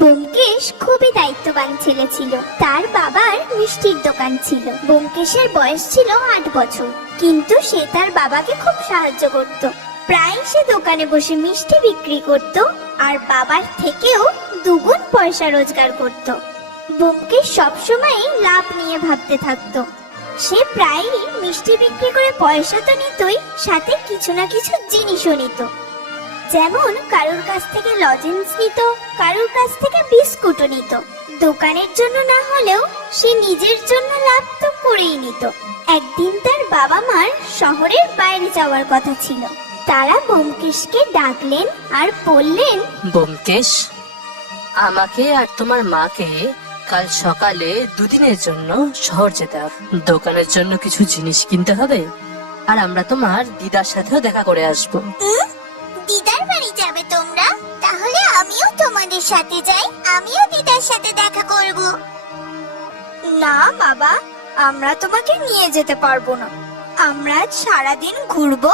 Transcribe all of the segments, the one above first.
ব্যোমকেশ খুবই দায়িত্ববান ছেলে ছিল। তার বাবার মিষ্টির দোকান ছিল। ব্যোমকেশের বয়স ছিল 8 বছর, কিন্তু সে তার বাবাকে খুব সাহায্য করত। প্রায় সে দোকানে বসে মিষ্টি বিক্রি করত আর বাবার থেকেও দুগুণ পয়সা রোজগার করত। ব্যোমকেশ সবসময় লাভ নিয়ে ভাবতে থাকতো। সে প্রায়ই মিষ্টি বিক্রি করে পয়সা তো নিতই, সাথে কিছু না কিছু জিনিসও নিত। যেমন কারোর কাছ থেকে লজেন্স নিত, কারোর কাছ থেকে বিস্কুটও নিত। দোকানের জন্য না হলেও সে নিজের জন্য লাভ তো করেই নিত। একদিন তার বাবা মার শহরের বাইরে যাওয়ার কথা ছিল। তারা ব্যোমকেশকে ডাকলেন আর বললেন, ব্যোমকেশ, আমাকে আর তোমার মাকে কাল সকালে দুদিনের জন্য শহর যেতে হবে। দোকানের জন্য কিছু জিনিস কিনতে হবে, আর আমরা তোমার দিদার সাথেও দেখা করে আসবো। দিদার বাড়ি যাবে তোমরা? তাহলে আমিও তোমাদের সাথে যাই, আমিও দিদার সাথে দেখা করব। না বাবা, আমরা তোমাকে নিয়ে যেতে পারবো না। আমরা সারাদিন ঘুরবো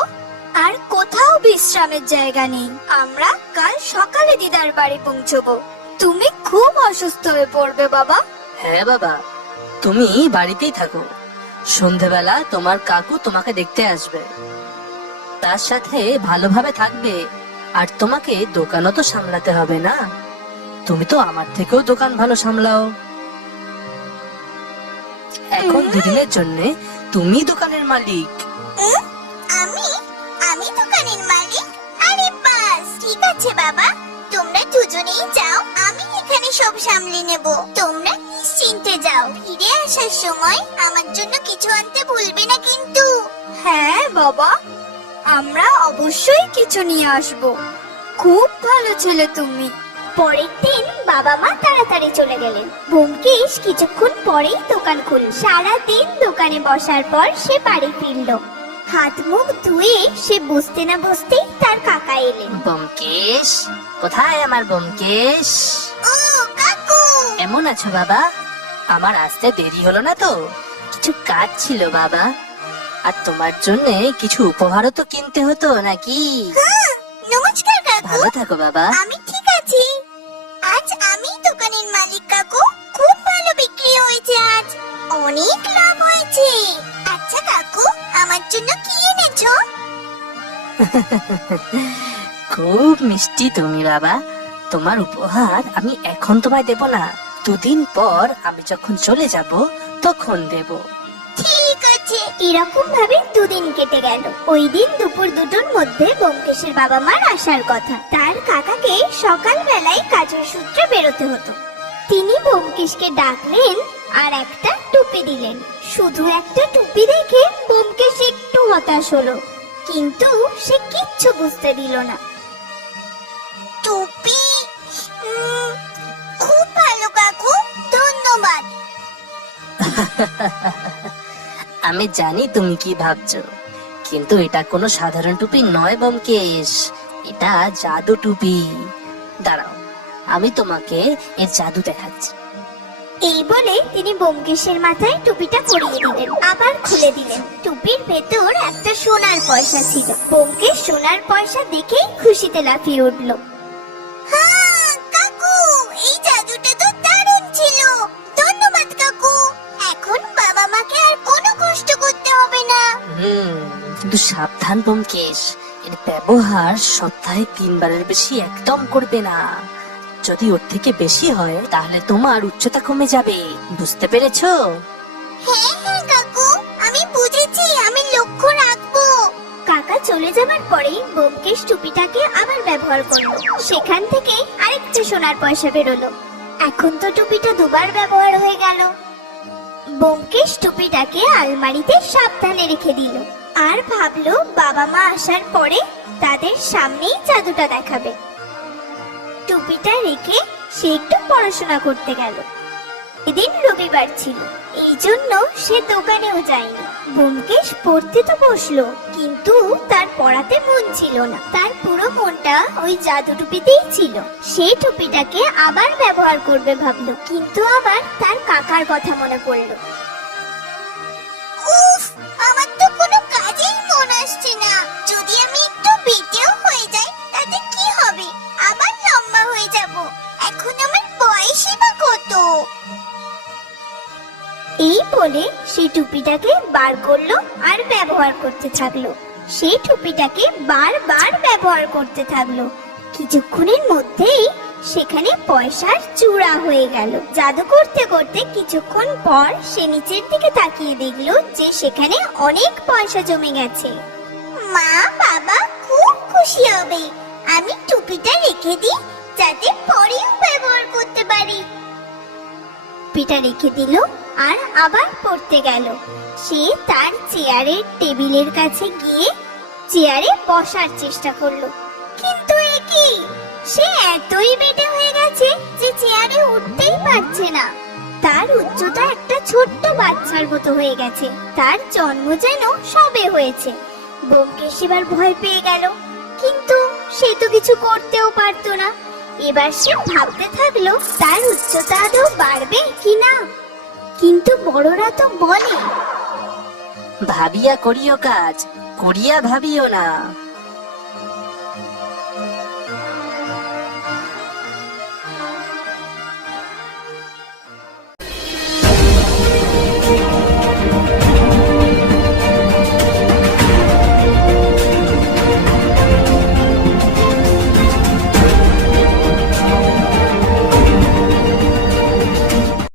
আর কোথাও বিশ্রামের জায়গা নেই। আমরা কাল সকালে দিদার বাড়ি পৌঁছবো। তুমি খুব অসুস্থ হয়ে পড়বে বাবা। হ্যাঁ বাবা, তুমি বাড়িতেই থাকো। সন্ধেবেলা তোমার কাকু তোমাকে দেখতে আসবে। তার সাথে ভালোভাবে থাকবে, আর তোমাকে দোকানও তো সামলাতে হবে না? তুমি তো আমার থেকেও দোকান ভালো সামলাও। এখন দুদিনের জন্য তুমি দোকানের মালিক। আমি আমি দোকানের মালিক? আরে বাস, ঠিক আছে বাবা, তোমরা দুজনেই যাও, আমি এখানে সব সামলে নেব। তোমরা নিশ্চিন্তে যাও, ফিরে আসার সময় আমার জন্য কিছু আনতে ভুলবে না কিন্তু। হ্যাঁ বাবা, আমরা অবশ্যই কিছু নিয়ে আসব। খুব ভালো ছেলে তুমি। পরের দিন বাবা মা তাড়াতাড়ি চলে গেলেন। ব্যোমকেশ কিছুক্ষণ পরেই দোকান খুলল। সারাদিন দোকানে বসার পর সে বাড়ি ফিরল। হাত মুখ ধুয়ে সে বসতে না বসতেই তার কাকা এলেন। ব্যোমকেশ, কোথায় আমার ব্যোমকেশ? ও কাকু! এমন আছো বাবা? আমার আসতে দেরি হলো না তো? কিছু কাজ ছিল বাবা, আর তোমার জন্য কিছু উপহারও তো কিনতে হতো নাকি? হ্যাঁ, নমস্কার কাকু। ভালো থাকো বাবা। আমি ঠিক আছি। আজ আমি দোকানের মালিক কাকু। খুব ভালো বিক্রি হয়েছে আজ, অনেক লাভ হয়েছে। আচ্ছা কাকু, আমার জন্য কি এনেছো? খুব মিষ্টি তুমি বাবা। তোমার উপহার আমি এখন তোমায় দেব না, দুদিন পর আমি যখন চলে যাব তখন দেব। ঠিক আছে। এরকম ভাবে দুদিন কেটে গেল। ওই দিন দুপুর 2টোর মধ্যে ব্যোমকেশের বাবা মার আসার কথা। তার কাকাকে সকাল বেলায় কাজের সূত্রে বেরোতে হতো। তিনি ব্যোমকেশকে ডাকলেন আর একটা টুপি দিলেন। শুধু একটা টুপি দেখে ব্যোমকেশ একটু হতাশ হলো, কিন্তু সে কিচ্ছু বুঝতে দিল না। টুপি? খুব ভালো কাকু, ধন্যবাদ। আমি জানি তুমি কি ভাবছো, কিন্তু এটা কোনো সাধারণ টুপি নয় ব্যোমকেশ, এটা জাদু টুপি। দাঁড়াও, আমি তোমাকে এর জাদু দেখাচ্ছি। এই বলে তিনি ব্যোমকেশের মাথায় টুপিটা পরিয়ে দিলেন, আবার খুলে দিলেন। টুপির ভেতর একটা সোনার পয়সা ছিল। ব্যোমকেশ সোনার পয়সা দেখেই খুশিতে লাফিয়ে উঠল। হ্যাঁ কাকু, এই জাদুটা তো দারুণ ছিল। ধন্যবাদ কাকু। এখন বাবা মাকে আর কোনো কষ্ট করতে হবে না। কিন্তু সাবধান ব্যোমকেশ, এর ব্যবহার সপ্তাহে 3 বারের বেশি একদম করবে না। যদি ওর থেকে বেশি হয় তাহলে তোমার উচ্চতা কমে যাবে, বুঝতে পেরেছো? হ্যাঁ হ্যাঁ কাকু, আমি বুঝেছি, আমি লক্ষ্য রাখবো। কাকা চলে যাবার পরেই ব্যোমকেশ টুপিটাকে আবার ব্যবহার করলো। সেখান থেকে আরেকটা সোনার পয়সা বেরোলো। এখন তো টুপিটা দুবার ব্যবহার হয়ে গেল। ব্যোমকেশ টুপিটাকে আলমারিতে সাবধানে রেখে দিল আর ভাবলো বাবা মা আসার পরে তাদের সামনেই জাদুটা দেখাবে। টুপিটা রেখে সে একটু পড়াশোনা করতে গেল। এদিন রবিবার ছিল, এই জন্য সে দোকানেও যায়নি। ব্যোমকেশ পড়তে তো বসলো, কিন্তু তার পড়াতে মন ছিল না। তার পুরো মনটা ওই জাদু টুপিতেই ছিল। সেই টুপিটাকে আবার ব্যবহার করবে ভাবলো, কিন্তু আবার তার কাকার কথা মনে পড়লো। উফ, আমার তো কোনো কাজেই মন আসছে না। যদি আমি একটু বেটেও হয়ে যাই তাতে কি হবে? আবার লম্বা হয়ে যাব। এখন আমার টুপিটাকে বার করলো আর ব্যবহার করতে থাকলো। সেই টুপিটাকে বারবার ব্যবহার করতে থাকলো। কিছুক্ষণের মধ্যেই সেখানে পয়সার চূড়া হয়ে গেল। জাদু করতে করতে কিছুক্ষণ পর সে নিচের দিকে তাকিয়ে দেখলো যে সেখানে অনেক পয়সা জমে গেছে। মা বাবা খুব খুশি হবে। আমি টুপিটা রেখে দিই যাতে পরেও ব্যবহার করতে পারি। টুপিটা রেখে দিল আর আবার পড়তে গেল। সে তার চেয়ারের টেবিলের কাছে গিয়ে চেয়ারে বসার চেষ্টা করলো, কিন্তু এ কি, সে এতই বেটে হয়ে গেছে যে চেয়ারে উঠতেই পারছে না। তার উচ্চতা একটা ছোট্ট বাচ্চার মতো হয়ে গেছে। তার জন্ম যেন সবে হয়েছে। ব্যোমকেশ এবার ভয় পেয়ে গেল, কিন্তু সে তো কিছু করতেও পারতো না। এবার সে ভাবতে থাকলো তার উচ্চতা আদৌ বাড়বে কিনা। কিন্তু বড়রা তো বলে, ভাবিয়া করিও কাজ, করিয়া ভাবিও না।